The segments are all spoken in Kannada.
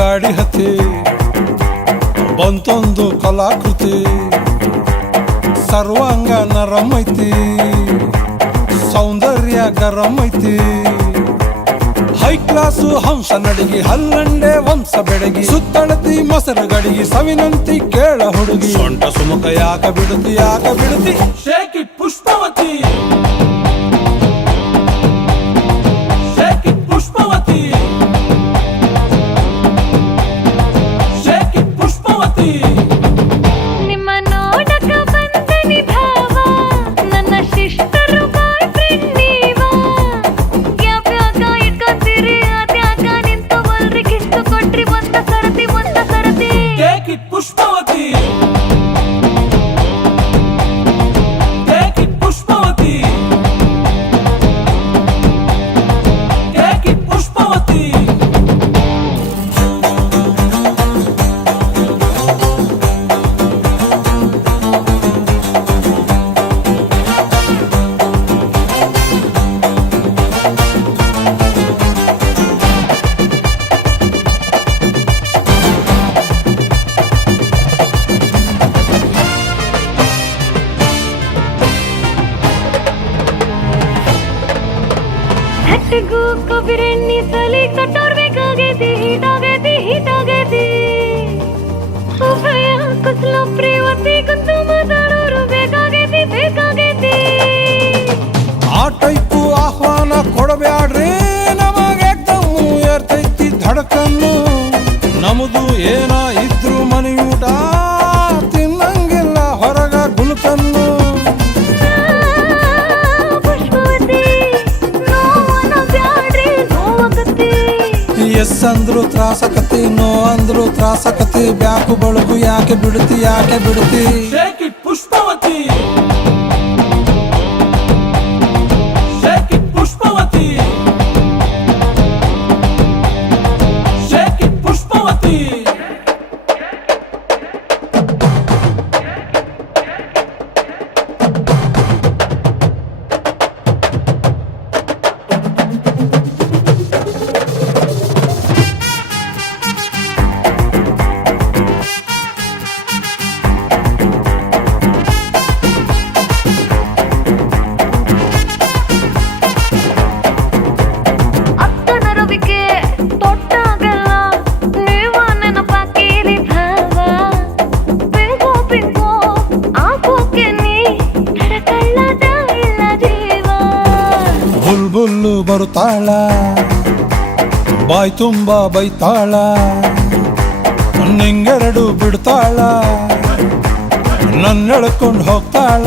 ಗಾಡಿ ಹತ್ತಿ ಬಂತೊಂದು ಕಲಾಕೃತಿ ಸರ್ವಾಂಗ ನರಂ ಐತಿ ಸೌಂದರ್ಯ ಗರಂ ಐತಿ ಹೈ ಕ್ಲಾಸು ಹಂಸ ನಡಿಗಿ ಹಲ್ಲಂಡೆ ವಂಶ ಬೆಡಗಿ ಸುತ್ತಳತಿ ಮೊಸರು ಗಡಿಗಿ ಸವಿನಂತಿ ಕೇಳ ಹುಡುಗಿ ಸೊಂಟ ಸುಮುಖ ಯಾಕ ಬಿಡುತ್ತಿ shake it Pushpavati shake it Pushpavati shake it Pushpavati ನಿಮ್ಮ ನೋಡಕ ಬಂದನಿ ಭಾವ ನನ್ನ ಶಿಷ್ಟರು ಬಾಯ್ ಫ್ರೆಂಡ್ ನೀವ ಯಾವ್ಯಾಕ ಇಟ್ಕೊಂತೀರಿ ಅದ್ಯಾಕ ನಿಂತವಲ್ರಿ ಕಿಸ್ತು ಕೊಟ್ರಿ ಒಂದ ಸರತಿ take it Pushpavati take it Pushpavati take it Pushpavati ಹಟ್ಟಿಗೂ ಕೊಬ್ಬಿರೆಣ್ಣಿ ಸಲಿ ಕಟ್ಟೋರ್ ಬೇಕಾಗೈತಿ ಹೀಟಾಗೈತಿ ಉಭಯ ಕುಸಲ ಪ್ರೇವತಿ ಕುಂತು ಮಾತಾಡೋರು ಬೇಕಾಗೈತಿ ಆ ಟೈಪು ಆಹ್ವಾನ ಕೊಡಬ್ಯಾಡ್ರಿ ನಮಗೆ ತಮ್ಮು ಏರ್ತೈತಿ ಧಡಕನ್ನು ನಮ್ದು ಏನ ಇದ್ರು ಮನೆಯೂಟ ತಿನ್ನಂಗಿಲ್ಲ ಹೊರಗ ಗುಲ್ಕನ್ನು ಎಸ್ ಅಂದ್ರು ತ್ರಾಸಕತಿ ನೋ ಅಂದ್ರು ತ್ರಾಸಕತಿ ಬ್ಯಾಕು ಬಳಗು ಯಾಕೆ ಬಿಡುತ್ತಿ shake it Pushpavati shake it Pushpavati shake it Pushpavati ಬುಲ್ಬುಲ್ಲು ಬರುತ್ತಾಳ ಬಾಯ್ ತುಂಬ ಬೈತಾಳ ನಿಂಗೆರಡು ಬಿಡ್ತಾಳ ನನ್ನೆಳ್ಕೊಂಡು ಹೋಗ್ತಾಳ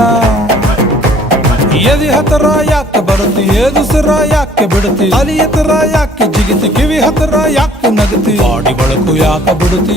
ಎದಿ ಹತ್ರ ಯಾಕೆ ಬರುತ್ತಿ ಏದುಸಿರ ಯಾಕೆ ಬಿಡುತ್ತಿ ತಲಿ ಹತ್ರ ಯಾಕೆ ಜಿಗಿತಿ ಕಿವಿ ಹತ್ರ ಯಾಕೆ ನಗತಿ ಬಾಡಿ ಬಳಕು ಯಾಕೆ ಬಿಡುತ್ತಿ